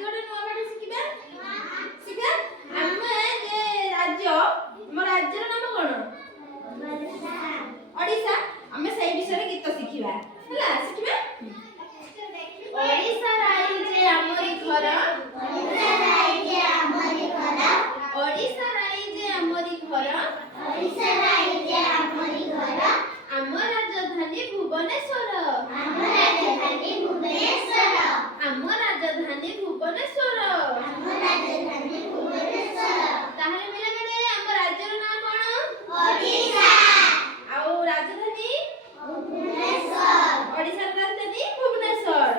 आज गोटे नुआ पाठ शिखिबे शिखा आमे जे राज्य मो राज्यर नाम कोन ओडिशा आमे सेही विषय गीत शिखिबा हला शिखिबे ओडिशा राज्य हमरी घर ओडिशा राज्य हमरी घर ओडिशा राज्य हमरी घर ओडिशा राज्य हमरी घर आम राजधानी भुवनेश्वर आम राजधानी भुवनेश्वर आम राजधानी भुवनेश्वर आम राजधानी भुवनेश्वर ताहले मिला माने आम राज्यर नाम कोन ओडिशा आउ राजधानी भुवनेश्वर ओडिशा राजधानी भुवनेश्वर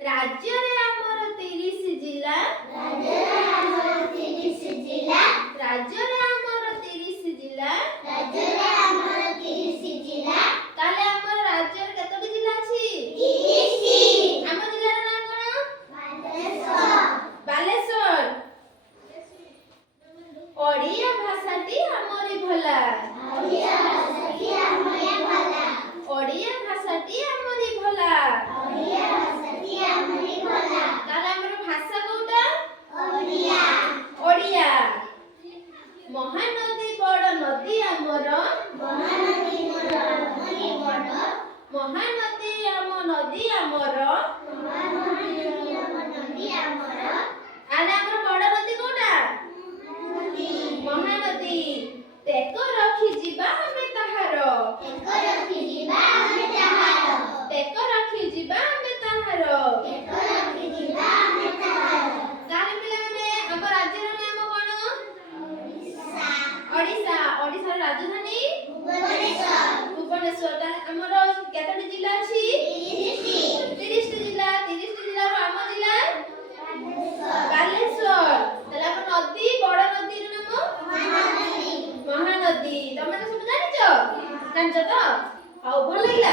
राज्य रे हमर 30 जिला राज्य रे हमर 30 जिला राज्य रे हमर 30 जिला राज्य रे हमर 30 जिला ताले हमर राज्य रे कतोटी जिला अछि 30 हम जिल्ला रे नाम कोन बालेश्वर बालेश्वर ओडिया भाषाटी हमरी भला ओडिया भाषाटी हमरी भला ओडिया भाषाटी हमरी भला ओडिया भाषाटी हमरी भला ताले हमर भाषा कोटा ओडिया ओडिया महानदी बड़ नदी हमर महानदी बड़ नदी बड़ महानदी हम नदी हमर महानदी हम नदी हमर आले हमर बड़ नदी कोटा महानदी तेको रखी जीवा हमें ताहार तेको रखी जीवा हमें ताहार तेको रखी जीवा हमें ताहार तेको रखी जीवा हमें ताहार ताले पिला माने हम राज्यर नाम कोन ओडिशा ओडिशा राजधानी भुवनेश्वर भुवनेश्वर ताले हमर केतोटी जिल्ला अछि 30 जिल्ला 30 जिल्ला रो हम जिल्ला बालेश्वर ताले हम नदी बड़ नदी रो नाम महानदी महानदी तमे सब जानिछ तो हाउ भल लागला।